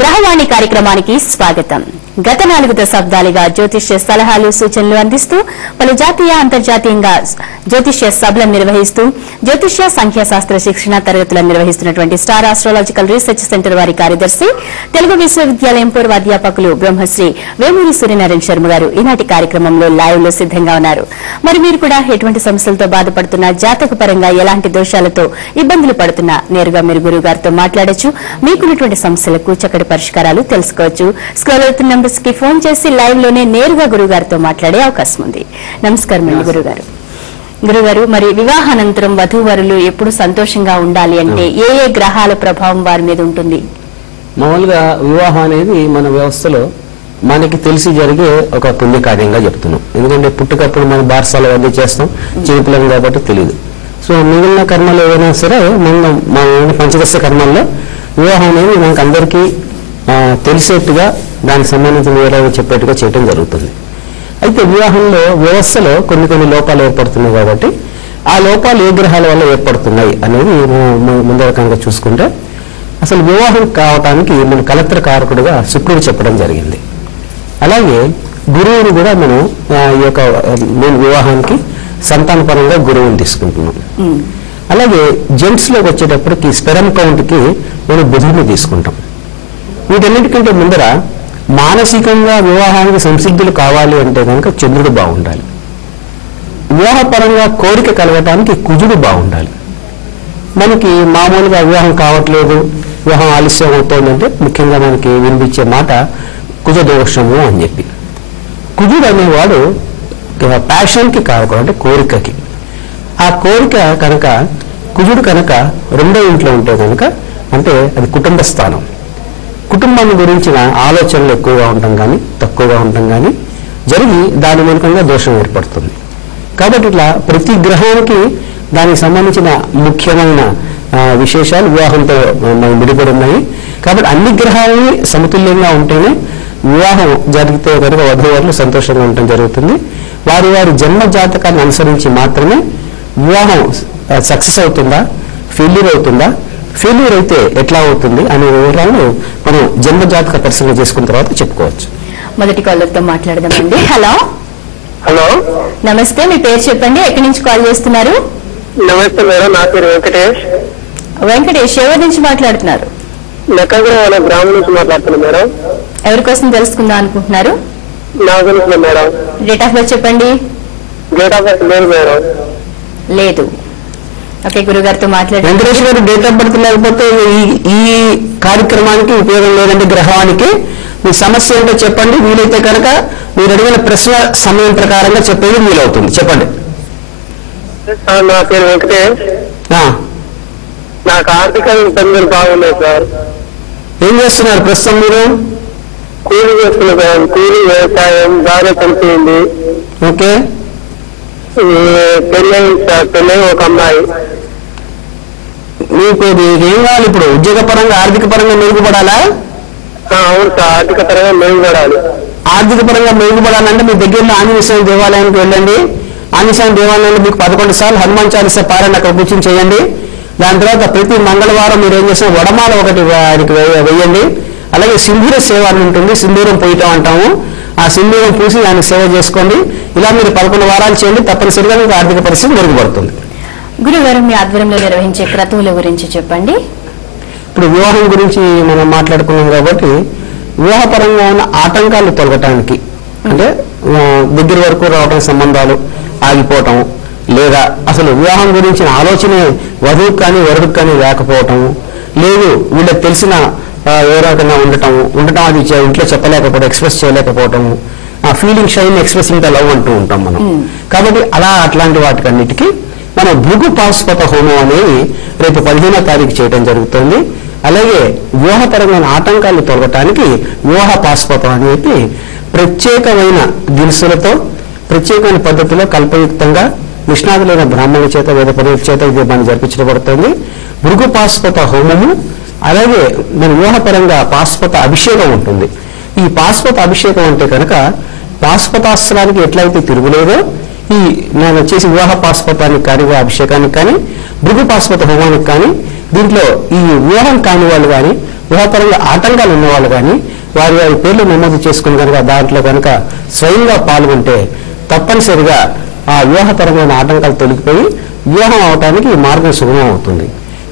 గ్రహవాణి కార్యక్రమానికి స్వాగతం. గత 4 దశాబ్దాలుగా జ్యోతిష్య సలహాలు సూచనలు అందిస్తూ పలు జాతీయ అంతర్జాతీయంగా జ్యోతిష్య సభలను నిర్వహిస్తూ జ్యోతిష్య సంఖ్యాశాస్త్ర శిక్షణ తరగతులను నిర్వహిస్తున్నటువంటి స్టార్ ఆస్ట్రాలజికల్ రీసెర్చ్ సెంటర్ వారి కార్యదర్శి, తెలుగు విశ్వవిద్యాలయం పూర్వ అధ్యాపకులు బ్రహ్మశ్రీ వేమూరి సూర్యనారాయణ శర్మ గారు ఈనాటి కార్యక్రమంలో లైవ్ లో సిద్ధంగా ఉన్నారు. మరి మీరు కూడా ఎటువంటి సమస్యలతో బాధపడుతున్నా, జాతక పరంగా ఎలాంటి దోషాలతో ఇబ్బందులు పడుతున్నా నేరుగా మీరు గురువు గారితో మాట్లాడొచ్చు. మీకున్నటువంటి సమస్యలకు చక్కటి పరిష్కారాలు తెలుసుకోవచ్చు. స్క్రోల్ అవుతున్న నంబర్స్ కి ఫోన్ చేసి లైవ్ లోనే నేరుగా గురువు గారితో మాట్లాడే అవకాశం ఉంది. నమస్కారం అండి గురుగారు. గురుగారు, మరి వివాహానంతరం వధూవరులు ఎప్పుడు సంతోషంగా ఉండాలి అంటే ఏ గ్రహాల ప్రభావం వారి మీద ఉంటుంది? మామూలుగా వివాహం అనేది మన వ్యవస్థలో మనకి తెలిసి జరిగే ఒక పుణ్యకార్యంగా చెప్తున్నాం. ఎందుకంటే పుట్టుకప్పుడు మనం బారసాల వద్ద చేస్తాం, చిరుపులం కాబట్టి తెలియదు. సో మిగిలిన కర్మలు ఏవైనా సరే మన పంచదశ కర్మల్లో వివాహం అనేది మనకు అందరికీ తెలిసేట్టుగా దానికి సంబంధించిన వివరాలు చెప్పేట్టుగా చేయడం జరుగుతుంది. అయితే వివాహంలో వ్యవస్థలో కొన్ని లోపాలు ఏర్పడుతున్నాయి కాబట్టి ఆ లోపాలు ఏ గ్రహాల వల్ల ఏర్పడుతున్నాయి అనేది ముందు రకంగా చూసుకుంటే, అసలు వివాహం కావటానికి మన కలెక్టర్ కారకుడుగా శుక్రుడు చెప్పడం జరిగింది. అలాగే గురువుని కూడా మనం ఈ యొక్క వివాహానికి సంతానపరంగా గురువుని తీసుకుంటున్నాం. అలాగే జెంట్స్లోకి వచ్చేటప్పటికి స్పెరమ్ కౌంట్కి మనం బుధుడిని తీసుకుంటాం. వీటన్నిటికంటే ముందర మానసికంగా వివాహానికి సంసిద్ధులు కావాలి అంటే కనుక చంద్రుడు బాగుండాలి. వివాహపరంగా కోరిక కలగటానికి కుజుడు బాగుండాలి. మనకి మామూలుగా వివాహం కావట్లేదు, వివాహం ఆలస్యం అవుతోందంటే ముఖ్యంగా మనకి వినిపించే మాట కుజ దోషము అని చెప్పి. కుజుడు అనేవాడు ప్యాషన్కి కారకుడు, అంటే కోరికకి. ఆ కోరిక కనుక కుజుడు కనుక 2వ ఇంట్లో ఉంటే కనుక అంటే అది కుటుంబ స్థానం. కుటుంబాన్ని గురించిన ఆలోచనలు ఎక్కువగా ఉండటం కానీ తక్కువగా ఉండటం కానీ జరిగి దాని మూలకంగా దోషం ఏర్పడుతుంది. కాబట్టి ఇట్లా ప్రతి గ్రహానికి దానికి సంబంధించిన ముఖ్యమైన విశేషాలు వివాహంతో ముడిపడి ఉన్నాయి. కాబట్టి అన్ని గ్రహాలని సమతుల్యంగా ఉంటేనే వివాహం జరిగితే కనుక వధూవరులు సంతోషంగా ఉండటం జరుగుతుంది. వారి జన్మ జాతకాన్ని అనుసరించి మాత్రమే వివాహం సక్సెస్ అవుతుందా, ఫెయిల్యూర్ అవుతుందా, ఫెయిల్యూర్ అయితే ఎట్లా అవుతుంది అనే వివరాలను మనం జన్మ జాతక పరిశీలన చేసుకున్న తర్వాత చెప్పుకోవచ్చు. మొదటి కాలర్తో మాట్లాడదామండి. హలో హలో, నమస్తే. మీ పేరు చెప్పండి, ఎక్కడి నుంచి కాల్ చేస్తున్నారు? నమస్తే మేడం, నా పేరు వెంకటేష్. వెంకటేష్, ఎవరి నుంచి మాట్లాడుతున్నారు? లెక్కగూడ గ్రామం నుంచి మాట్లాడుతున్నాను మేడం. ఎవరి కోసం తెలుసుకుందాం అనుకుంటున్నారు? నా గురించి మేడం. డేట్ ఆఫ్ బర్త్ చెప్పండి. డేట్ ఆఫ్ బర్త్ లేదు మేడం. లేదు. ఓకే, గురుగారితో మాట్లాడండి. వెంకటేష్ గారు, డేట్ ఆఫ్ బర్త్ లేకపోతే ఈ కార్యక్రమానికి ఉపయోగం లేదంటే గ్రహానికి మీ సమస్య ఏంటో చెప్పండి. వీలైతే కనుక మీరు అడిగిన ప్రశ్న సమయం ప్రకారంగా చెప్పేది వీలవుతుంది. చెప్పండి. నా పేరు వెంకటేష్. నాకు ఆర్థిక ఇబ్బందులు బాగున్నాయి సార్. ఏం చేస్తున్నారు ప్రస్తుతం మీరు? కూలీ చేస్తున్నాను. కూలీ, వ్యవసాయం బాగా కలిసింది. ఓకే, పెళ్ళయింది సార్. పెళ్ళయి ఒక అమ్మాయి. మీకు ఏం కావాలి ఇప్పుడు? ఉద్యోగ పరంగా ఆర్థిక పరంగా మెరుగుపడాలా? అవును సార్, ఆర్థిక పరంగా మెరుగుపడాలి. ఆర్థిక పరంగా మెరుగుపడాలంటే మీ దగ్గరలో ఆంజనేయ స్వామి దేవాలయానికి వెళ్ళండి. ఆంజనేయ స్వామి దేవాలయంలో మీకు 11 సార్లు హనుమాన్ చాలీసా పారాయణ అక్కడ కూర్చొని చేయండి. దాని తర్వాత ప్రతి మంగళవారం మీరు ఏం చేసిన వడమాల ఒకటి ఆయనకి వేయండి. అలాగే సింధూర సేవ అని ఉంటుంది, సింధూరం పోయటం అంటాము. ఆ సింధూరం పూసి ఆయన సేవ చేసుకోండి. ఇలా మీరు 11 వారాలు చేయండి, తప్పనిసరిగా మీకు ఆర్థిక పరిస్థితి మెరుగుపడుతుంది. గురుగారు, మీ ఆధ్వర్యంలో నిర్వహించే క్రతువుల గురించి చెప్పండి. ఇప్పుడు వివాహం గురించి మనం మాట్లాడుకున్నాం కాబట్టి వివాహపరంగా ఉన్న ఆటంకాలు తొలగటానికి, అంటే దగ్గర వరకు రావడం, సంబంధాలు ఆగిపోవటం, లేదా అసలు వివాహం గురించిన ఆలోచన వధువుకు కానీ వరుడికి కానీ లేకపోవటం, లేదు వీళ్ళకి తెలిసిన ఎవరికైనా ఉండటం అది ఇంట్లో చెప్పలేకపోవడం, ఎక్స్ప్రెస్ చేయలేకపోవటం, ఆ feeling shine expressing the love అంటూ ఉంటాం మనం. కాబట్టి అట్లాంటి వాటికన్నిటికీ మనం భృగు పాశుపత హోమం అనేది రేపు 15వ తారీఖు చేయడం జరుగుతుంది. అలాగే వివాహపరమైన ఆటంకాలు తొలగటానికి వివాహ పాశుపతం అని చెప్పి ప్రత్యేకమైన దినుసులతో ప్రత్యేకమైన పద్ధతిలో కల్పయుక్తంగా నిష్ణాతులైన బ్రాహ్మణుల చేత, వేద పండితుల చేత ఇది మనం జరిపించబడుతుంది. భృగు పాశుపత హోమము. అలాగే మన వివాహపరంగా పాశుపత అభిషేకం ఉంటుంది. ఈ పాశుపత అభిషేకం అంటే కనుక పాశుపతాస్త్రానికి ఎట్లయితే తిరుగులేదో ఈ నేను వచ్చేసి వివాహ పాశుపతానికి కానీ అభిషేకానికి కానీ భృగు పాశుపత హోమానికి కానీ దీంట్లో ఈ వివాహం కాని వాళ్ళు కానీ వివాహపరంగా ఆటంకాలు ఉన్నవాళ్ళు కానీ వారి వారి పేర్లు నమోదు చేసుకుని కనుక దాంట్లో కనుక స్వయంగా పాల్గొంటే తప్పనిసరిగా ఆ వివాహపరమైన ఆటంకాలు తొలగిపోయి వివాహం అవడానికి ఈ మార్గం సుగమం అవుతుంది.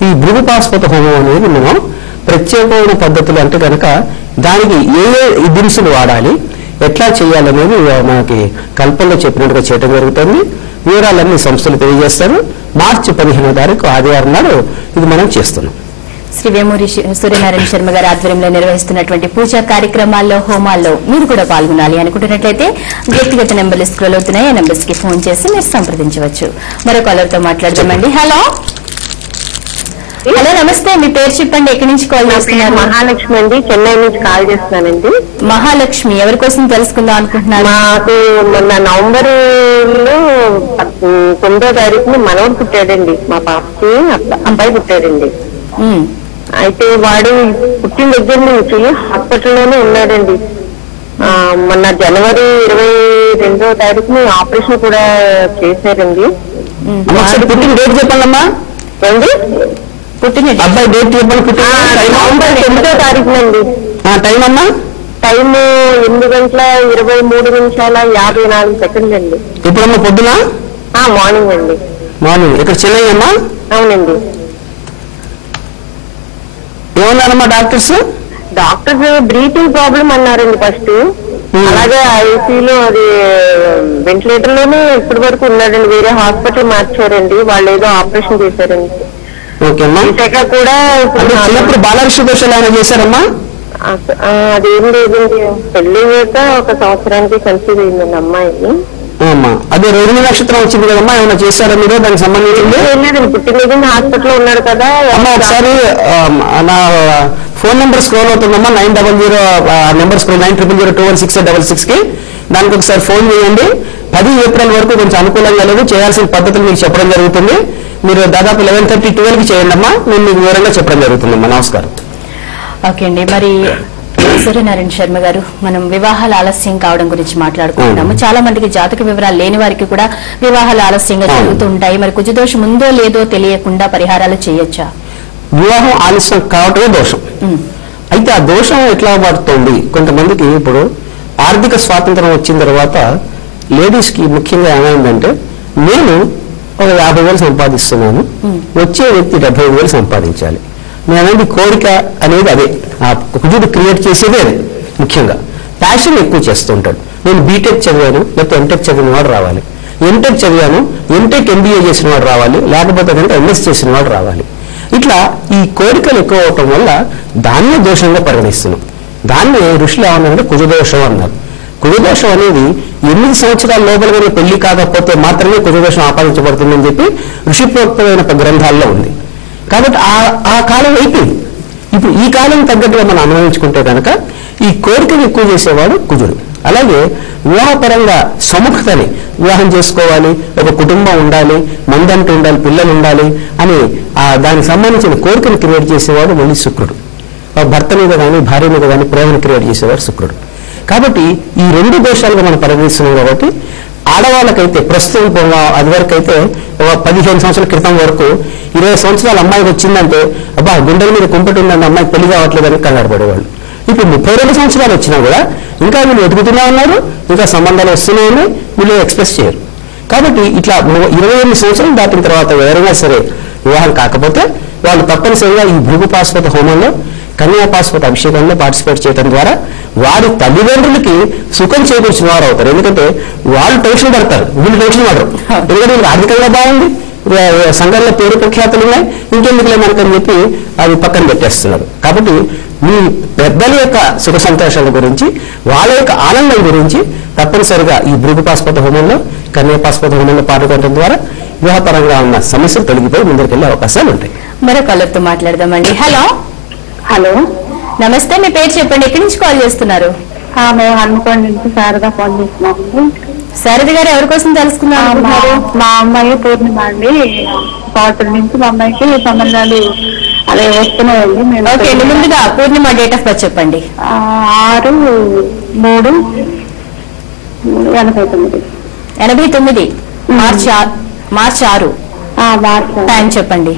ఈ భృగుపాస్పద హోమం అనేది మనం ప్రత్యేకమైన పద్ధతులు అంటే కనుక దానికి ఏ దినుసులు వాడాలి, ఎట్లా చేయాలనేది మనకి కల్పనలో చెప్పినట్టుగా చేయడం జరుగుతుంది. వివరాలన్నీ సంస్థలు తెలియజేస్తారు. మార్చి 15వ తారీఖు ఆదివారం నాడు ఇది మనం చేస్తున్నాం. శ్రీ వేమూరి సూర్యనారాయణ శర్మ గారి ఆధ్వర్యంలో నిర్వహిస్తున్నటువంటి పూజా కార్యక్రమాల్లో, హోమాల్లో మీరు కూడా పాల్గొనాలి అనుకుంటున్నట్లయితే వ్యక్తిగత నెంబర్లు స్క్రోల్ అవుతున్నాయి. ఆ నెంబర్స్ కి ఫోన్ చేసి మీరు సంప్రదించవచ్చు. మరో కాలర్ తో మాట్లాడదామండి. హలో హలో నమస్తే, మీ పేరు చెప్పండి, ఎక్కడి నుంచి కాల్ చేస్తున్నారు? మహాలక్ష్మి అండి, చెన్నై నుంచి కాల్ చేస్తున్నానండి. మహాలక్ష్మి, ఎవరి కోసం తెలుసుకుందాం అనుకుంటున్నారు? మాకు మొన్న నవంబర్ లో 9వ తారీఖున మనవడు పుట్టాడండి. మా పాపకి అబ్బాయి పుట్టాడండి. అయితే వాడు పుట్టిన దగ్గర నుంచి హాస్పిటల్లోనే ఉన్నాడండి. మొన్న జనవరి 22వ తారీఖున ఆపరేషన్ కూడా చేశారండి. పుట్టిన డేట్ చెప్పండమ్మా. ఏంటి పుట్టిన అబ్బాయి డేట్ చెప్పండి. నవంబర్ 9వ తారీఖునండి. టైం అమ్మా? టైమ్ 8:23:54 అండి. ఇప్పుడమ్మా పొద్దున? మార్నింగ్ అండి. మార్నింగ్. ఇక్కడ చెన్నై అమ్మా? అవునండి. ఏమన్నారమ్మా డాక్టర్స్? బ్రీతింగ్ ప్రాబ్లం అన్నారండి ఫస్ట్. అలాగే ఐసీలో అది వెంటిలేటర్ లోనే ఇప్పటి వరకు ఉన్నాడండి. వేరే హాస్పిటల్ మార్చారండి, వాళ్ళు ఏదో ఆపరేషన్ చేశారండి. చేశాక కూడా చిన్నప్పుడు బాలవిష దోషాలు ఏమైనా చేశారమ్మా? అదేం లేదండి. పెళ్లి అయ్యాక 1 సంవత్సరానికి కన్సీవ్ అయిందండి అమ్మాయిని. అదే రోహిణి నక్షత్రం వచ్చింది కదమ్మా, ఏమైనా చేశారా మీరు దానికి సంబంధించింది? పుట్టిన హాస్పిటల్ ఉన్నారు కదా. అమ్మా ఒకసారి నా ఫోన్ నెంబర్ స్క్రోల్ అవుతుందమ్మా, 900 నెంబర్ స్క్రోల్ 90021666 కి. దానికి ఒకసారి ఫోన్ చేయండి. 10 ఏప్రిల్ వరకు కొంచెం అనుకూలంగా లేదు, చేయాల్సిన పద్ధతులు మీకు చెప్పడం జరుగుతుంది. మీరు దాదాపు 11:30, 12కి చేయండి అమ్మా, నేను మీకు వివరంగా చెప్పడం జరుగుతుందమ్మా. నమస్కారం. ఓకే అండి. మరి సూర్యనారాయణ శర్మ గారు, మనం వివాహాలు ఆలస్యం కావడం గురించి మాట్లాడుకుంటున్నాము. చాలా మందికి జాతక వివరాలు లేని వారికి కూడా వివాహాలు ఆలస్యంగా జరుగుతూ ఉంటాయి. మరి కుజదోషం ఉందో లేదో తెలియకుండా పరిహారాలు చేయొచ్చా? వివాహం ఆలస్యం కావటమే దోషం. అయితే ఆ దోషం ఎట్లా పడుతుంది? కొంతమందికి ఇప్పుడు ఆర్థిక స్వాతంత్రం వచ్చిన తర్వాత లేడీస్ కి ముఖ్యంగా ఏమైందంటే, నేను ఒక 50,000 సంపాదిస్తున్నాను, వచ్చే వ్యక్తి 75,000 సంపాదించాలి. నేనండి కోరిక అనేది అదే, ఆ కుజుడు క్రియేట్ చేసేదే అదే. ముఖ్యంగా ప్యాషన్ ఎక్కువ చేస్తూ ఉంటాడు. నేను బీటెక్ చదివాను, లేకపోతే ఎంటెక్ చదివిన వాడు రావాలి, ఎంటెక్ చదివాను, ఎంటెక్ ఎంబీఏ చేసిన వాడు రావాలి, లేకపోతే కనుక ఎంఎస్ చేసిన వాడు రావాలి. ఇట్లా ఈ కోరికలు ఎక్కువ అవటం వల్ల దాన్నే దోషంగా పరిగణిస్తున్నాం. దాన్ని ఋషులు ఏమన్నారంటే కుజదోషం అన్నారు. కుజదోషం అనేది 8 సంవత్సరాల లోపల పెళ్లి కాకపోతే మాత్రమే కుజదోషం ఆపాదించబడుతుందని చెప్పి ఋషిప్రోక్తమైన గ్రంథాల్లో ఉంది. కాబట్టి ఆ కాలం అయిపోయింది. ఇప్పుడు ఈ కాలం తగ్గట్టుగా మనం అన్వయించుకుంటే కనుక ఈ కోరికను ఎక్కువ చేసేవాడు కుజుడు. అలాగే వివాహపరంగా సముఖతని, వివాహం చేసుకోవాలి, ఒక కుటుంబం ఉండాలి, మందంటూ ఉండాలి, పిల్లలు ఉండాలి అని దానికి సంబంధించిన కోరికను క్రియేట్ చేసేవాడు మళ్ళీ శుక్రుడు. భర్త మీద కానీ భార్య మీద కానీ ప్రేమను క్రియేట్ చేసేవాడు శుక్రుడు. కాబట్టి ఈ 2 దోషాలుగా మనం పరిగణిస్తున్నాం. కాబట్టి ఆడవాళ్ళకైతే ప్రస్తుతం అది వరకు అయితే 15 సంవత్సరాల క్రితం వరకు 20 సంవత్సరాల అమ్మాయికి వచ్చిందంటే అబ్బా గుండెల మీద కుంపటి ఉందంటే అమ్మాయి పెళ్లి కావట్లేదని కళ్ళాడపడేవాళ్ళు. ఇప్పుడు 32 సంవత్సరాలు వచ్చినా కూడా ఇంకా వీళ్ళు వెతుకుతూనే ఉన్నారు, ఇంకా సంబంధాలు వస్తూనే ఉన్నాయి, వీళ్ళు ఎక్స్ప్రెస్ చేయరు. కాబట్టి ఇట్లా 28 సంవత్సరాలు దాటిన తర్వాత ఎవరైనా సరే వివాహం కాకపోతే వాళ్ళు తప్పనిసరిగా ఈ భృగుపాస్పద హోమంలో, కన్యాపాస్పద అభిషేకంలో పార్టిసిపేట్ చేయడం ద్వారా వారి తల్లిదండ్రులకి సుఖం చేకూర్చిన వారు అవుతారు. ఎందుకంటే వాళ్ళు టెన్షన్ పడతారు, వీళ్ళు టెన్షన్ పడరు. ఎందుకంటే వీళ్ళు ఆర్థికంగా బాగుంది, సంఘంలో పేరు ప్రఖ్యాతులు ఉన్నాయి, ఇంకెందుకులే మనకని చెప్పి అవి పక్కన పెట్టేస్తున్నారు. కాబట్టి మీ పెద్దల యొక్క సుఖ సంతోషాల గురించి, వాళ్ళ యొక్క ఆనందం గురించి తప్పనిసరిగా ఈ భృగుపాస్పద హోమంలో, కన్యాపాస్పద హోమంలో పాల్గొనడం ద్వారా వివాహపరంగా ఉన్న సమస్యలు తొలగిపోయి ముందరికెళ్లే అవకాశాలు ఉంటాయి. మరో కాలర్తో మాట్లాడదామండి. హలో హలో నమస్తే, మీ పేరు చెప్పండి, ఎక్కడి నుంచి కాల్ చేస్తున్నారు? మేము హన్మకొండ నుంచి శారదా ఫోన్ చేస్తున్నాము. శారద గారు, ఎవరి కోసం తెలుసుకున్నారు? మా అమ్మాయి పూర్ణిమ అండి. సంవత్సరం నుంచి మా అమ్మాయికి సంబంధాలు అదే వస్తున్నాయండి. మేము ఓకే అండి, ముందుగా పూర్ణిమ డేట్ ఆఫ్ బర్త్ చెప్పండి. 6/3/89. 89 మార్చి 6. టైం చెప్పండి.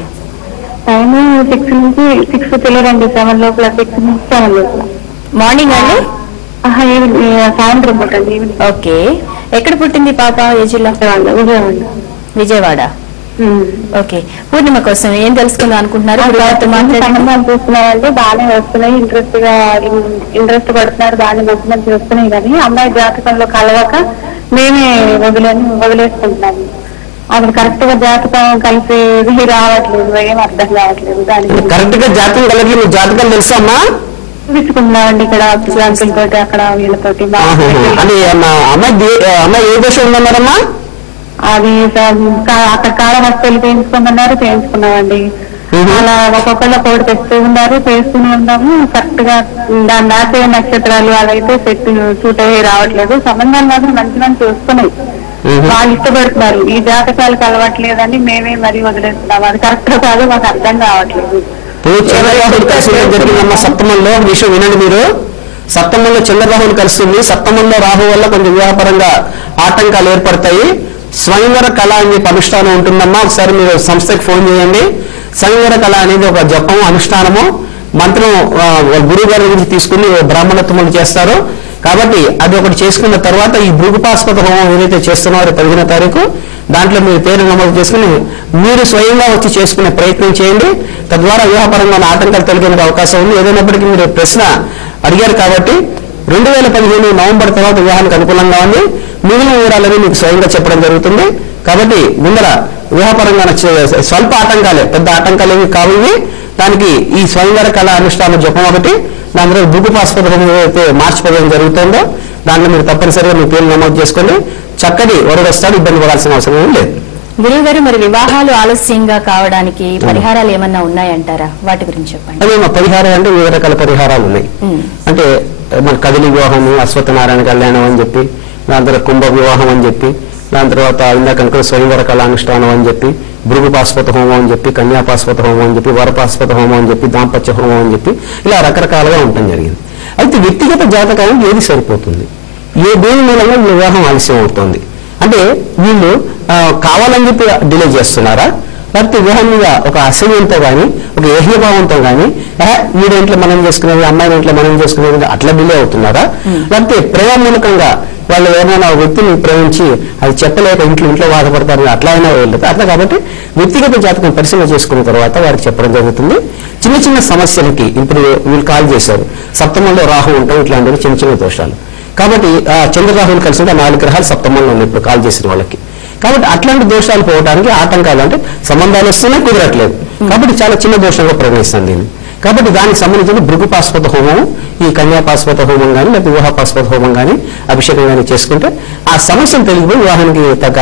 టైం 6 నుంచి 6 తెలియదండి, 7 లోపల, 6 నుంచి 7 లోపల. మార్నింగ్ అండి? సాయంత్రం పూట అండి, ఈవినింగ్. ఓకే. ఎక్కడ పుట్టింది పాప? ఏ జిల్లా? విజయవాడ. ఓకే. పూర్ణిమ కోసం ఏం తెలుసుకుందాం అనుకుంటున్నారు? సంబంధాలు చూస్తున్నాయండి, బాగానే వస్తున్నాయి, ఇంట్రెస్ట్ పడుతున్నారు, బాగానే మంచి మంచి వస్తున్నాయి. కానీ అమ్మాయి జాతకంలో కలవక మేమే వదిలేసుకుంటున్నాము. అక్కడ కరెక్ట్ గా జాతకం కలిసేది రావట్లేదు, ఏం అర్థం కావట్లేదు. దానికి కరెక్ట్ గా జాతకం కలిగి మీ జాతకం తెలుసా అమ్మా? చూపించుకుంటున్నామండి ఇక్కడ అంకుల్ తోటి, అక్కడ వీళ్ళతోటి. అమ్మాయి ఏ దశ ఉందన్నారమ్మా? అది అక్కడ కాళహస్తి చేయించుకున్నామండి. అలా ఒక్కొక్కళ్ళు ఒకటి తెస్తూ ఉన్నారు, చేస్తూనే ఉన్నాము. కరెక్ట్ గా దాని నాటే నక్షత్రాలు అదైతే సూట్ అయ్యి రావట్లేదు. సంబంధాలు మాత్రం మంచి మంచి వస్తున్నాయి, వాళ్ళు ఇష్టపడుతున్నారు. ఈ జాతకాలకు అలవాట్లేదని మేమే మరీ వదిలేస్తున్నాము. అది కరెక్ట్ కాదు, మాకు అర్థం కావట్లేదు. జరిగిందమ్మా సప్తమంలో విషయం వినండి మీరు. సప్తమంలో చంద్రరాహులు కలుస్తుంది. సప్తమంలో రాహు వల్ల కొంచెం వ్యాపారంగా ఆటంకాలు ఏర్పడతాయి. స్వయంవర కళ అని చెప్పి అనుష్ఠానం ఉంటుందమ్మా. ఒకసారి మీరు సంస్థకి ఫోన్ చేయండి. స్వయంవర కళ అనేది ఒక జపము, అనుష్ఠానము, మంత్రం గురువు గారి నుంచి తీసుకుని బ్రాహ్మణత్వములు చేస్తారు. కాబట్టి అది ఒకటి చేసుకున్న తర్వాత ఈ భృగుపాస్పద హోమం ఏదైతే చేస్తున్నారో 15వ తారీఖు, దాంట్లో మీరు పేరు నమోదు చేసుకుని మీరు స్వయంగా వచ్చి చేసుకునే ప్రయత్నం చేయండి. తద్వారా వివాహపరంగా ఆటంకాలు తొలగే అవకాశం ఉంది. ఏదైనప్పటికీ మీరు ప్రశ్న అడిగారు కాబట్టి 2015 నవంబర్ తర్వాత వివాహానికి అనుకూలంగా ఉంది. మిగిలిన వివరాలని మీకు స్వయంగా చెప్పడం జరుగుతుంది. కాబట్టి ముందర వివాహపరంగా స్వల్ప ఆటంకాలే, పెద్ద ఆటంకాలు ఏమి కావు. దానికి ఈ స్వయంవర కళ అనుష్ఠాన జపం ఒకటి, దాని భృగుపాస్పద హోమం అయితే మార్చి 15 జరుగుతుందో దాంట్లో మీరు తప్పనిసరిగా మీ పేరు నమోదు చేసుకోండి. చక్కటి వరుడు వస్తాడు, ఇబ్బంది పడాల్సిన అవసరం ఏం లేదు. గురువు గారు, మరి వివాహాలు ఆలస్యంగా కావడానికి పరిహారాలు ఏమన్నా ఉన్నాయంటారా? వాటి గురించి చెప్పండి. అదే మా పరిహారం అంటే వివిధ రకాల పరిహారాలు ఉన్నాయి. అంటే మన కదిలి వివాహం, అశ్వత్థనారాయణ కళ్యాణం అని చెప్పి, దాని తర్వాత కుంభ వివాహం అని చెప్పి, దాని తర్వాత ఇందాక స్వయంవర కళానుష్ఠానం అని చెప్పి, భృగుపాస్పద హోమం అని చెప్పి, కన్యాపాస్పద హోమం అని చెప్పి, వరపాస్పద హోమం అని చెప్పి, దాంపత్య హోమం అని చెప్పి, ఇలా రకరకాలుగా ఉండటం జరిగింది. అయితే వ్యక్తిగత జాతకానికి ఏది సరిపోతుంది? దేని మూలంగా వివాహం ఆలస్యం అవుతుంది అంటే వీళ్ళు కావాలని చెప్పి డిలే చేస్తున్నారా, లేకపోతే వివాహం మీద ఒక అసహ్యంతో కానీ, ఒక ఏహ్యభావంతో కానీ, వీడింట్లో మనం చేసుకునేది, అమ్మాయి ఇంట్లో మనం చేసుకునేది అట్లా డిలే అవుతున్నారా, లేకపోతే ప్రేమ మూలకంగా వాళ్ళు ఏమైనా వ్యక్తిని ప్రేమించి అది చెప్పలేక ఇంట్లో బాధపడతారు, అట్లా అయినా వెళ్ళదు అట్లా. కాబట్టి వ్యక్తిగత జాతకం పరిశీలన చేసుకున్న తర్వాత వారికి చెప్పడం జరుగుతుంది. చిన్న చిన్న సమస్యలకి ఇప్పుడు వీళ్ళు కాల్ చేశారు, సప్తమంలో రాహు ఉంటాం, ఇట్లాంటివి చిన్న చిన్న దోషాలు. కాబట్టి చంద్రరాహులు కలిసి 4 గ్రహాలు సప్తమంలో ఉన్నాయి ఇప్పుడు కాల్ చేసిన వాళ్ళకి. కాబట్టి అట్లాంటి దోషాలు పోవడానికి ఆటంకాలు అంటే సంబంధాలు వస్తేనే కుదరట్లేదు. కాబట్టి చాలా చిన్న దోషంగా ప్రవేశిస్తాను దీన్ని. కాబట్టి దానికి సంబంధించిన భృగుపాస్పద హోమం, ఈ కన్యాపాస్పద హోమం కానీ, లేకపోతే వివాహపాస్పద హోమం కానీ, అభిషేకం కానీ చేసుకుంటే ఆ సమస్యను తెలిగిపోయి వివాహానికి తగ్గ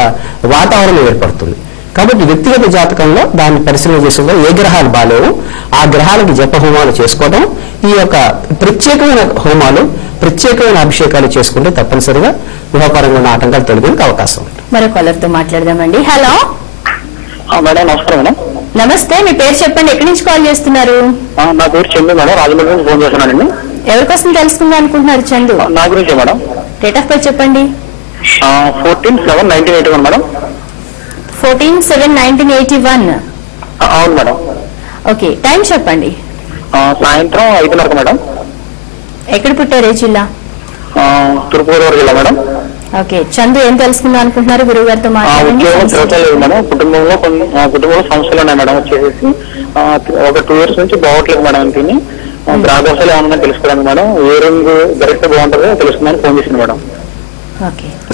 వాతావరణం ఏర్పడుతుంది. కాబట్టి వ్యక్తిగత జాతకంలో దాన్ని పరిశీలన చేసిన ఏ గ్రహాలు బాలేవు ఆ గ్రహాలకి జప హోమాలు చేసుకోవడం, ఈ యొక్క ప్రత్యేకమైన హోమాలు, ప్రత్యేకమైన అభిషేకాలు చేసుకుంటే తప్పనిసరిగా వివాహపరంగా ఉన్న ఆటంకాలు తొలగడానికి అవకాశం ఉంది. మరో కాలర్తో మాట్లాడదామండి. హలో మేడం, నమస్కారం మేడం. నమస్తే, మీ పేరు చెప్పండి, ఎక్కడి నుంచి కాల్ చేస్తున్నారు? నా పేరు చందు మేడం, రాజమండ్రి నుంచి ఫోన్ చేస్తున్నానండి. ఎవరికోసం తెలుసుకుందాం అనుకుంటున్నారు చందు? నా గురించి మేడం. డేట్ ఆఫ్ బర్త్ చెప్పండి. 14/7/1981 మేడం. 14/7/1981. అవును మేడం. ఓకే, టైం చెప్పండి. సాయంత్రం 5:30 మేడం. ఎక్కడ పుట్టారు, ఏ జిల్లా? తూర్పుగోదావరి జిల్లా మేడం. ఓకే, చందు ఏం తెలుసుకుందాం అనుకుంటున్నారు? గురువు గారితో మాట్లాడండి. ఉద్యోగం తిరగలేదు మేడం. కుటుంబంలో సమస్యలు ఉన్నాయి మేడం. వచ్చేసి ఒక 2 years నుంచి బాగోట్లేదు మేడం. తిని గ్రాహదోషాలు ఏమన్నా తెలుసుకోవడానికి మేడం, ఏ రింగ్ దొరికితే బాగుంటుందో తెలుసుకుందని ఫోన్ చేసింది మేడం.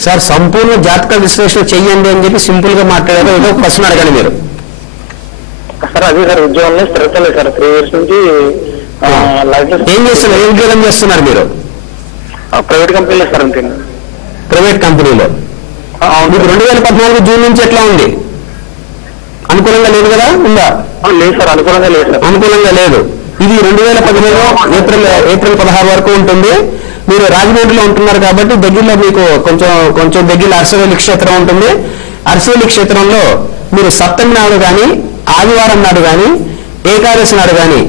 సార్ సంపూర్ణ జాతక విశ్లేషణ చెయ్యండి అని చెప్పి సింపుల్ గా మాట్లాడారు. ఏదో ప్రశ్న అడగండి మీరు. సార్ అదే సార్, ఉద్యోగంలో స్థిరతలేదు సార్. 3 years నుంచి ఏం చేస్తున్నారు? ఏం ఉద్యోగం చేస్తున్నారు మీరు? ప్రైవేట్ కంపెనీలో సార్. అంతే, ప్రైవేట్ కంపెనీలో. మీకు 2014 జూన్ నుంచి ఎట్లా ఉంది? అనుకూలంగా లేదు కదా? ఉందా? లేదు సార్, అనుకూలంగా లేదు సార్. అనుకూలంగా లేదు. ఇది 2015 ఏప్రిల్ 16 వరకు ఉంటుంది. మీరు రాజమండ్రిలో ఉంటున్నారు కాబట్టి దగ్గరలో మీకు కొంచెం దగ్గరలో అరసవేలి క్షేత్రం ఉంటుంది. అరసవేలి క్షేత్రంలో మీరు సప్తమి నాడు కానీ, ఆదివారం నాడు కానీ, ఏకాదశి నాడు కానీ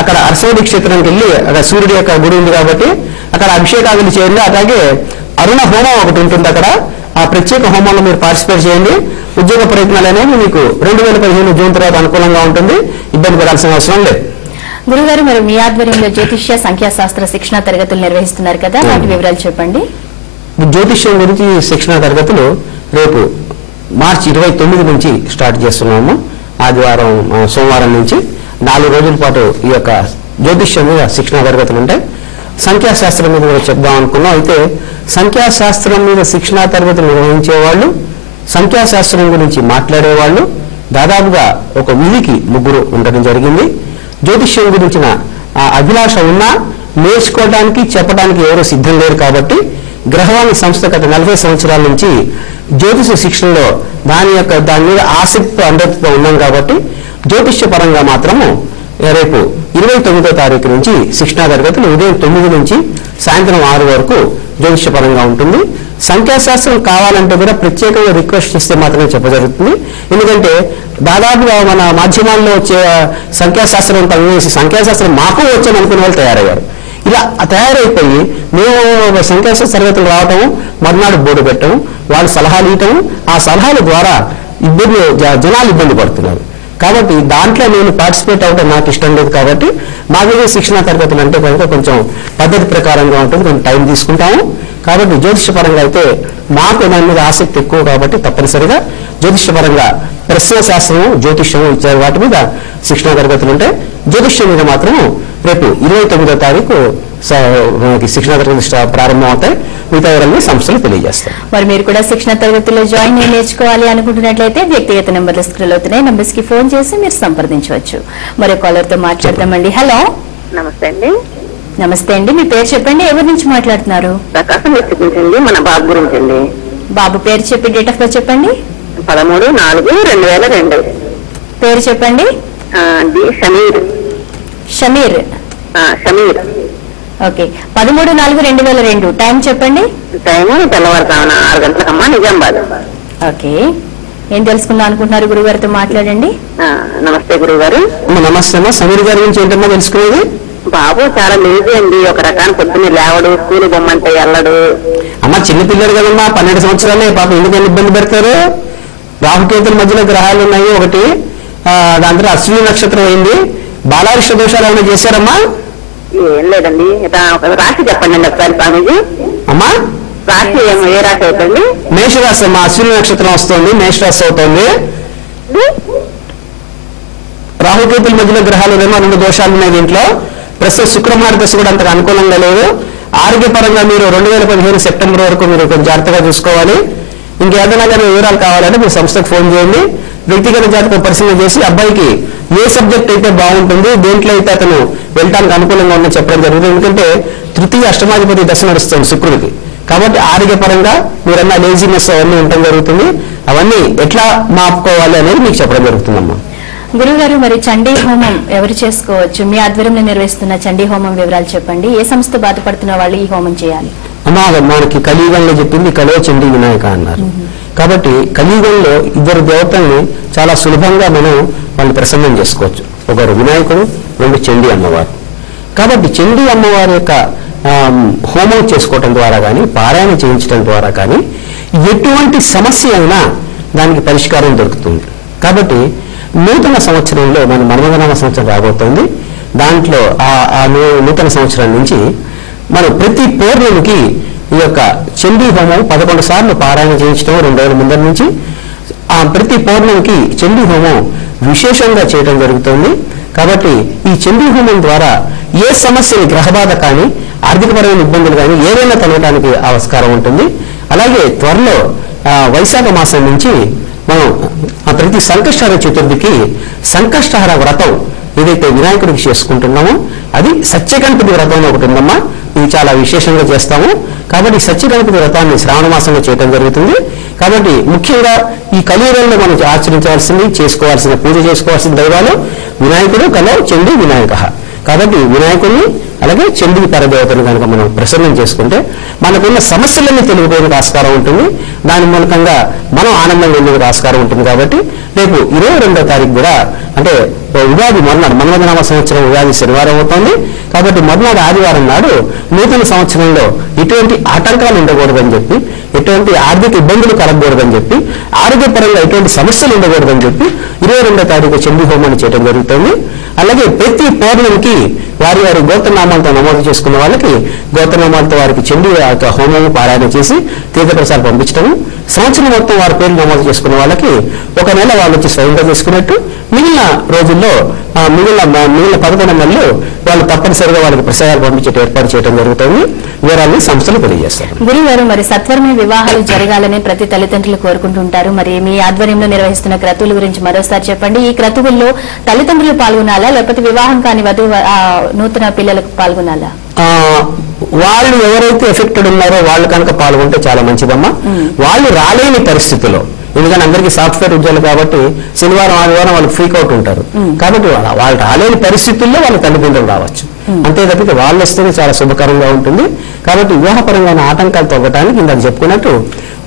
అక్కడ అరసవేలి క్షేత్రానికి వెళ్ళి, అక్కడ సూర్యుడి యొక్క గుడి ఉంది కాబట్టి అక్కడ అభిషేకాదులు చేయండి. అలాగే అరుణ హోమం ఒకటి ఉంటుంది అక్కడ. ఆ ప్రత్యేక హోమంలో మీరు పార్టిసిపేట్ చేయండి. ఉద్యోగ ప్రయత్నాలు అనేవి మీకు 2015 జూన్ తర్వాత అనుకూలంగా ఉంటుంది. ఇబ్బంది పడాల్సిన అవసరం లేదు. గురుగారు, మరి మీ ఆధ్వర్యంలో జ్యోతిష్య సంఖ్యాశాస్త్ర శిక్షణ తరగతులు నిర్వహిస్తున్నారు కదా, వాటి వివరాలు చెప్పండి. జ్యోతిష్యం గురించి శిక్షణ తరగతులు రేపు మార్చి 29 నుంచి స్టార్ట్ చేస్తున్నాము. ఆదివారం సోమవారం నుంచి 4 రోజుల పాటు ఈ యొక్క జ్యోతిష్యం మీద శిక్షణ తరగతులు ఉంటాయి. సంఖ్యాశాస్త్రం మీద కూడా చెప్దాం అనుకున్నాం. అయితే సంఖ్యాశాస్త్రం మీద శిక్షణా తరగతులు నిర్వహించేవాళ్ళు, సంఖ్యాశాస్త్రం గురించి మాట్లాడేవాళ్ళు దాదాపుగా ఒక వీధికి 3 ఉండడం జరిగింది. జ్యోతిష్యం గురించిన అభిలాష ఉన్నా నేర్చుకోవడానికి చెప్పడానికి ఎవరూ సిద్ధం లేరు. కాబట్టి గ్రహవాణి సంస్థ గత 40 సంవత్సరాల నుంచి జ్యోతిష శిక్షణలో దాని మీద ఆసక్తితో అందరితో ఉన్నాం. కాబట్టి జ్యోతిష్య పరంగా మాత్రము రేపు 29వ తారీఖు నుంచి శిక్షణా తరగతులు ఉదయం 9 నుంచి సాయంత్రం 6 వరకు జ్యోతిష్య పరంగా ఉంటుంది. సంఖ్యాశాస్త్రం కావాలంటే కూడా ప్రత్యేకంగా రిక్వెస్ట్ చేస్తే మాత్రమే చెప్పజరుగుతుంది. ఎందుకంటే దాదాపుగా మన మాధ్యమాల్లో వచ్చే సంఖ్యాశాస్త్రం తగ్గివేసి సంఖ్యాశాస్త్రం మాకు వచ్చని అనుకునే వాళ్ళు తయారయ్యారు. ఇలా తయారైపోయి మేము సంఖ్యాశాస్త్ర తరగతులు రావటం, మర్నాడు బోర్డు పెట్టడం, వాళ్ళు సలహాలు ఇవ్వటం, ఆ సలహాల ద్వారా జనాలు ఇబ్బంది పడుతున్నారు. కాబట్టి దాంట్లో నేను పార్టిసిపేట్ అవ్వడం నాకు ఇష్టం లేదు. కాబట్టి మా దగ్గర శిక్షణ తరగతులు అంటే కనుక కొంచెం పద్ధతి ప్రకారంగా ఉంటుంది, కొంచెం టైం తీసుకుంటాము. కాబట్టి జ్యోతిషపరంగా అయితే మాకు దాని మీద ఆసక్తి ఎక్కువ. కాబట్టి తప్పనిసరిగా జ్యోతిషపరంగా ప్రశ్న శాస్త్రము, జ్యోతిష్యము ఇచ్చే వాటి మీద శిక్షణ తరగతులు ఉంటాయి. జ్యోతిష్యం మీద మాత్రము రేపు 29వ తారీఖు శిక్షణ తరగతులు ప్రారంభం అవుతాయి. మిగతా వివరాలని సంస్థలు తెలియజేస్తాయి. మరి మీరు కూడా శిక్షణ తరగతుల్లో జాయిన్ అయ్యి నేర్చుకోవాలి అనుకుంటున్నట్లయితే వ్యక్తిగత నెంబర్లు స్క్రోల్ అవుతున్నాయి, నెంబర్స్ కి ఫోన్ చేసి మీరు సంప్రదించవచ్చు. మరో కాలర్ తో మాట్లాడదామండి. హలో, నమస్తే అండి. నమస్తే అండి, మీ పేరు చెప్పండి, ఎవరి నుంచి మాట్లాడుతున్నారు? ప్రకాశం చూపించండి, మన బాబు గురించి అండి. బాబు పేరు చెప్పి డేట్ ఆఫ్ బర్త్ చెప్పండి. 13/4/2002. పేరు చెప్పండి. షమీర్. షమీర్. షమీర్. ఓకే, 13/4/2002. టైం చెప్పండి. టైము తెల్లవారుతామన్న 6 గంటలకమ్మా, నిజామాబాద్. ఓకే, ఏం తెలుసుకుందాం అనుకుంటున్నారు? గురుగారితో మాట్లాడండి. నమస్తే గురుగారు. నమస్తే అమ్మా. సమీర్ గారి గురించి ఏంటమ్మా తెలుసుకునేది? బాబు చాలా లేజీ అండి. ఒక రకాన్ని పొద్దున్నే లేవడు, స్కూల్ బొమ్మంటే వెళ్ళడు. అమ్మ చిన్నపిల్లడు కదమ్మా, 12 సంవత్సరాలే. పాపం ఎందుకని ఇబ్బంది పెడతారు? రాహుకేతుల మధ్యలో గ్రహాలు ఉన్నాయి. ఒకటి దాంట్లో అశ్విని నక్షత్రం అయింది. బాలారిష్ట దోషాలు ఏమైనా చేశారమ్మా? ఏం లేదండి. ఒక రాశి చెప్పండి అండి ఒకసారి స్వామీజీ. అమ్మా రాశి ఏ రాశి అవుతుంది? మేషరాశి అమ్మా. అశ్విని నక్షత్రం వస్తుంది, మేషరాశి అవుతుంది. రాహుకేతుల మధ్యలో గ్రహాలు ఏమో 2 దోషాలు ఉన్నాయి దీంట్లో. ప్రస్తుతం శుక్రమార్ దశ కూడా అంతగా అనుకూలంగా లేదు. ఆరోగ్యపరంగా మీరు 2015 సెప్టెంబర్ వరకు మీరు కొంచెం జాగ్రత్తగా చూసుకోవాలి. ఇంకేదైనా కానీ వివరాలు కావాలంటే మీరు సంస్థకు ఫోన్ చేయండి. వ్యక్తిగత జాతకం పరిశీలన చేసి అబ్బాయికి ఏ సబ్జెక్ట్ అయితే బాగుంటుంది, దేంట్లో అయితే అతను వెళ్ళటానికి అనుకూలంగా ఉందని చెప్పడం జరుగుతుంది. ఎందుకంటే తృతీయ అష్టమాధిపతి దశ నడుస్తుంది శుక్రుడికి. కాబట్టి ఆరోగ్యపరంగా మీరన్నా లేజినెస్ అవన్నీ ఉండటం జరుగుతుంది. అవన్నీ ఎట్లా మాపుకోవాలి అనేది మీకు చెప్పడం జరుగుతుందమ్మా. గురుగారు, మరి చండీ హోమం ఎవరు చేసుకోవచ్చు? మీ ఆధ్వర్యంలో నిర్వహిస్తున్న చండీ హోమం వివరాలు చెప్పండి. ఏ సంస్థ బాధపడుతున్న వాళ్ళు ఈ హోమం చేయాలి? అమ్మా మనకి కలియుగంలో చెప్పింది కలో చండీ వినాయక అన్నారు. కాబట్టి కలియుగంలో 2 దేవతల్ని చాలా సులభంగా మనం వాళ్ళని ప్రసన్నం చేసుకోవచ్చు. ఒకరు వినాయకుడు, 2 చండీ అమ్మవారు. కాబట్టి చండీ అమ్మవారి యొక్క హోమం చేసుకోవటం ద్వారా కానీ, పారాయణ చేయించడం ద్వారా కానీ ఎటువంటి సమస్య అయినా దానికి పరిష్కారం దొరుకుతుంది. కాబట్టి నూతన సంవత్సరంలో మన మన్మథనామ సంవత్సరం రాబోతోంది. దాంట్లో ఆ నూతన సంవత్సరం నుంచి మనం ప్రతి పౌర్ణమికి ఈ యొక్క చండీ హోమం 11 సార్లు పారాయణ చేయించడం 2 రోజుల ముందర నుంచి ప్రతి పౌర్ణమికి చండీ హోమం విశేషంగా చేయడం జరుగుతుంది. కాబట్టి ఈ చండీ హోమం ద్వారా ఏ సమస్యని, గ్రహబాధ కానీ, ఆర్థికపరమైన ఇబ్బందులు కానీ ఏదైనా తొలగడానికి ఆస్కారం ఉంటుంది. అలాగే త్వరలో వైశాఖ మాసం నుంచి మనం ప్రతి సంకష్టహర చతుర్థికి సంకష్టహర వ్రతం ఏదైతే వినాయకుడికి చేసుకుంటున్నామో అది సత్యగణపతి వ్రతం ఒకటి ఉందమ్మా. ఇది చాలా విశేషంగా చేస్తాము. కాబట్టి సత్యగణపతి వ్రతాన్ని శ్రావణ మాసంలో చేయడం జరుగుతుంది. కాబట్టి ముఖ్యంగా ఈ కలియుగంలో మనం ఆచరించవలసింది, చేసుకోవాల్సిన, పూజ చేసుకోవాల్సిన దైవాలు వినాయకుడు, కలో చండీ వినాయక. కాబట్టి వినాయకుడిని అలాగే చండీ పరదేవతను కనుక మనం ప్రసన్నం చేసుకుంటే మనకున్న సమస్యలన్నీ తొలగిపోయేందుకు ఆస్కారం ఉంటుంది. దాని మూలకంగా మనం ఆనందంగా ఉండేందుకు ఆస్కారం ఉంటుంది. కాబట్టి రేపు 22వ తారీఖు కూడా అంటే ఉగాది మర్నాడు, మన్మథనామ సంవత్సరం ఉగాది శనివారం అవుతుంది. కాబట్టి మర్నాడు ఆదివారం నాడు నూతన సంవత్సరంలో ఎటువంటి ఆటంకాలు ఉండకూడదని చెప్పి ఎటువంటి ఆర్థిక ఇబ్బందులు కలగకూడదని చెప్పి, ఆరోగ్యపరంగా ఎటువంటి సమస్యలు ఉండకూడదని చెప్పి 22వ తారీఖు చండీ హోమాన్ని చేయడం జరుగుతుంది. అలాగే ప్రతి పౌర్ణమికి వారి వారి గోత్రనామాలతో నమోదు చేసుకున్న వాళ్ళకి గోత్రనామాలతో వారికి చండీ హోమము పారాయణ చేసి తీర్థప్రసాదం పంపించడం, సంవత్సరం మొత్తం వారి పేరు నమోదు చేసుకున్న వాళ్ళకి ఒక నెల వాళ్ళు వచ్చి స్వయంగా చేసుకున్నట్టు, మిగిలిన రోజుల్లో మిగిలిన 11 నెలలు వాళ్ళు తప్పనిసరిగా వాళ్ళకి ప్రసాదాలు పంపించే ఏర్పాటు చేయడం జరుగుతుంది. వివరాలను సంస్థలు తెలియజేస్తారు. గురుగారు, మరి సత్వరమైన వివాహాలు జరగాలని ప్రతి తల్లిదండ్రులు కోరుకుంటుంటారు. మరి మీ ఆధ్వర్యంలో నిర్వహిస్తున్న క్రతువుల గురించి మరోసారి చెప్పండి. ఈ క్రతువుల్లో తల్లిదండ్రులు పాల్గొనాలా, లేకపోతే వివాహం కాని వధువు నూతన పిల్లలకు పాల్గొనాలా? వాళ్ళు ఎవరైతే ఎఫెక్టెడ్ ఉన్నారో వాళ్ళు కనుక పాల్గొంటే చాలా మంచిదమ్మా. వాళ్ళు రాలేని పరిస్థితిలో, ఎందుకంటే అందరికీ సాఫ్ట్వేర్ ఉద్యోగాలు కాబట్టి శనివారం ఆదివారం వాళ్ళు ఫ్రీక్ అవుట్ ఉంటారు కాబట్టి వాళ్ళు రాలేని పరిస్థితుల్లో వాళ్ళ తల్లిదండ్రులు రావచ్చు. అంతే తప్పితే వాళ్ళు వస్తేనే చాలా శుభకరంగా ఉంటుంది. కాబట్టి వివాహపరమైన ఆటంకాలు తగ్గడానికి ఇందాక చెప్పుకున్నట్టు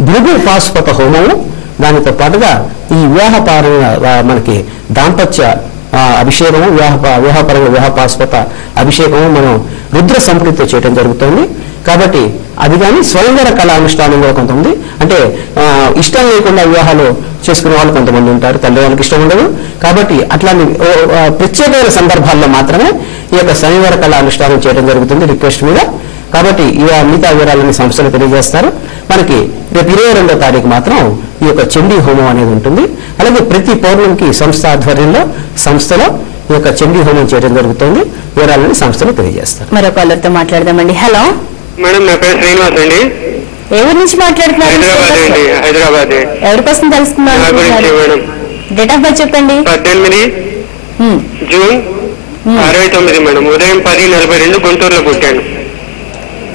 భృగు పాశుపత హోమము, దానితో పాటుగా ఈ వివాహపరంగా మనకి దాంపత్య అభిషేకము, వివాహపరంగా వివాహ పాశుపత అభిషేకము మనం రుద్ర సంప్రీతితో చేయడం జరుగుతుంది. కాబట్టి అది కానీ స్వయంవర కళ అనుష్ఠానం కూడా కొంతమంది, అంటే ఇష్టం లేకుండా వివాహాలు చేసుకునే వాళ్ళు కొంతమంది ఉంటారు, తల్లి వాళ్ళకి ఇష్టం ఉండదు. కాబట్టి అట్లాంటి ప్రత్యేకమైన సందర్భాల్లో మాత్రమే ఈ యొక్క స్వయంవర కళ అనుష్ఠానం చేయడం జరుగుతుంది రిక్వెస్ట్ మీద. కాబట్టి మిగతా వివరాలని సంస్థలు తెలియజేస్తారు. మనకి రేపు 22వ తారీఖు మాత్రం ఈ యొక్క చండీ హోమం అనేది ఉంటుంది. అలాగే ప్రతి పౌర్ణమికి సంస్థ ఆధ్వర్యంలో సంస్థలో ఈ యొక్క చండీ హోమం చేయడం జరుగుతుంది. వివరాలని సంస్థలు తెలియజేస్తారు. మరో కాలర్తో మాట్లాడదామండి. హలో మేడం, నా పేరు శ్రీనివాస్ అండి. ఎవరి నుంచి మాట్లాడుతున్నారు? హైదరాబాద్. ఎవరి కోసం తెలుసుకున్నారు? డేట్ ఆఫ్ బర్త్ చెప్పండి. 18 జూన్ 69 మేడం. ఉదయం 10:42 గుంటూరులో పుట్టాను.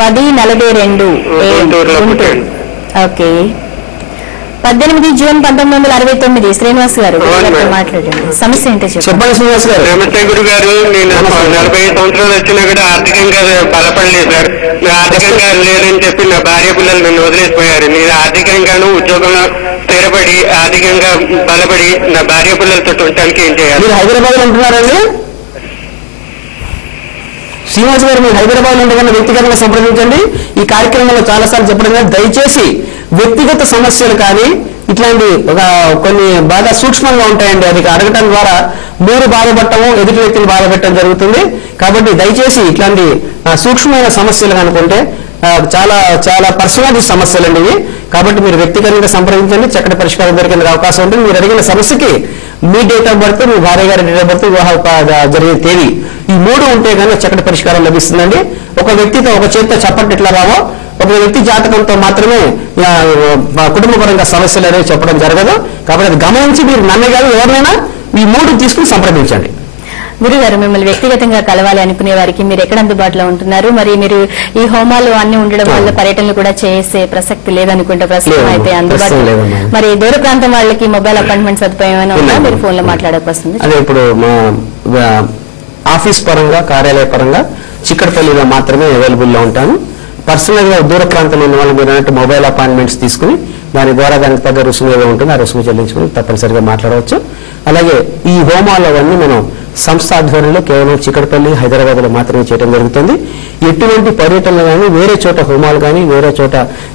10:42 గుంటూరులో పుట్టాను. ఓకే. 18 జూన్ 1969. శ్రీనివాస్ గారు మాట్లాడండి. సమస్య ఏంటో చెప్పండి. శ్రీనివాస్ గారు. నమస్తే గురు గారు. నేను 45 సంవత్సరాలు వచ్చినా కూడా ఆర్థికంగా బలపడలేదు సార్. ఆర్థికంగా లేదని చెప్పి నా భార్య పిల్లలు నన్ను వదిలేసిపోయారు. నేను ఆర్థికంగాను ఉద్యోగంలో స్థిరపడి ఆర్థికంగా బలపడి నా భార్య పిల్లలతో ఉండటానికి ఏం చేయాలి? మీరు హైదరాబాద్ లో ఉంటున్నారండి? శ్రీనివాస్ గారు, మీరు హైదరాబాద్ లో ఉండగానే వ్యక్తిగతంగా సంప్రదించండి. ఈ కార్యక్రమంలో చాలాసార్లు చెప్పడం కానీ దయచేసి వ్యక్తిగత సమస్యలు కానీ ఇట్లాంటి కొన్ని బాగా సూక్ష్మంగా ఉంటాయండి. అది అడగటం ద్వారా మీరు బాధపడటము, ఎదుటి వ్యక్తిని బాధపెట్టడం జరుగుతుంది. కాబట్టి దయచేసి ఇట్లాంటి సూక్ష్మమైన సమస్యలు కనుకుంటే చాలా చాలా పర్సనల్ సమస్యలండి ఇవి. కాబట్టి మీరు వ్యక్తిగతంగా సంప్రదించండి, చక్కటి పరిష్కారం దొరికేందుకు అవకాశం ఉంటుంది. మీరు అడిగిన సమస్యకి మీ డేట్ ఆఫ్ బర్త్, మీ భార్య గారి డేట్ ఆఫ్ బర్త్, వివాహ జరిగే తేదీ, ఈ 3 ఉంటే కానీ చక్కటి పరిష్కారం లభిస్తుందండి. ఒక వ్యక్తితో ఒక చేతితో చప్పట్లు ఎట్లా రావో ఒక వ్యక్తి జాతకంతో మాత్రమే కుటుంబపరంగా సమస్యలు అనేవి చెప్పడం జరగదు. కాబట్టి అది గమనించి మీరు నన్ను కాదు ఎవరినైనా ఈ 3 తీసుకుని సంప్రదించండి. గురుగారు, మిమ్మల్ని వ్యక్తిగతంగా కలవాలి అనుకునే వారికి మీరు ఎక్కడ అందుబాటులో ఉంటున్నారు? మరి మీరు ఈ హోమాలు అన్ని ఉండడం వల్ల పర్యటనలు కూడా చేసే ప్రసక్తి లేదనుకుంటే ప్రస్తుతం అయితే అందుబాటులో. మరి దూర ప్రాంతం వాళ్ళకి మొబైల్ అపాయింట్మెంట్ సదుపాయం ఏమైనా ఉందా? మీరు ఫోన్ లో మాట్లాడకపోతుంది. అదే ఇప్పుడు మా ఆఫీస్ పరంగా, కార్యాలయ పరంగా చిక్కడపల్లిలో మాత్రమే అవైలబుల్ లో ఉంటాను. పర్సనల్ గా దూర ప్రాంతంలో ఉన్న వాళ్ళు మీరు అన్నట్టు మొబైల్ అపాయింట్మెంట్స్ తీసుకుని దాని ద్వారా దానికి తగ్గ రుసుము ఏదో ఉంటుంది ఆ రుసుము చెల్లించుకుని తప్పనిసరిగా మాట్లాడవచ్చు. అలాగే ఈ హోమాలు అవన్నీ మనం సంస్థ ఆధ్వర్యంలో కేవలం చిక్కడపల్లి, హైదరాబాద్ లో మాత్రమే చేయడం జరుగుతుంది. ఎటువంటి పర్యటనలు కానీ వేరే చోట హోమాలు కానీ వేరే చోట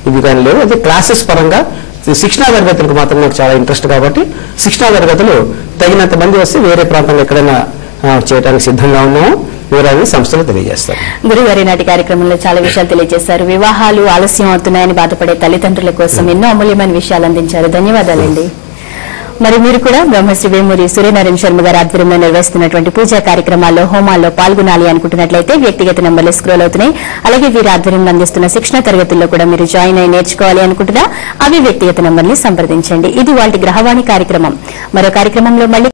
ఇవి కానీ లేవు. అదే క్లాసెస్ పరంగా శిక్షణా తరగతులకు మాత్రం నాకు చాలా ఇంట్రెస్ట్ కాబట్టి శిక్షణా తరగతులు తగినంత మంది వస్తే వేరే ప్రాంతంలో ఎక్కడైనా చేయడానికి సిద్ధంగా ఉన్నాము. వివరాలను సంస్థలు తెలియజేస్తారు. గురుగారి నాటి కార్యక్రమంలో చాలా విషయాలు తెలియజేశారు. వివాహాలు ఆలస్యం అవుతున్నాయని బాధపడే తల్లిదండ్రుల కోసం ఎన్నో అమూల్యమైన విషయాలు అందించారు. ధన్యవాదాలండి. మరి మీరు కూడా బ్రహ్మశ్రీ వేమూరి సూర్యనారాయణ శర్మ గారి ఆధ్వర్యంలో నిర్వహిస్తున్నటువంటి పూజా కార్యక్రమాల్లో, హోమాల్లో పాల్గొనాలి అనుకుంటున్నట్లయితే వ్యక్తిగత నంబర్లు స్క్రోల్ అవుతున్నాయి. అలాగే వీరి ఆధ్వర్యంలో అందిస్తున్న శిక్షణ తరగతుల్లో కూడా మీరు జాయిన్ అయి నేర్చుకోవాలి అనుకుంటున్నా అవి వ్యక్తిగత నంబర్ని సంప్రదించండి. ఇది వాటి గ్రహవాణి కార్యక్రమం. మరో కార్యక్రమంలో మళ్ళీ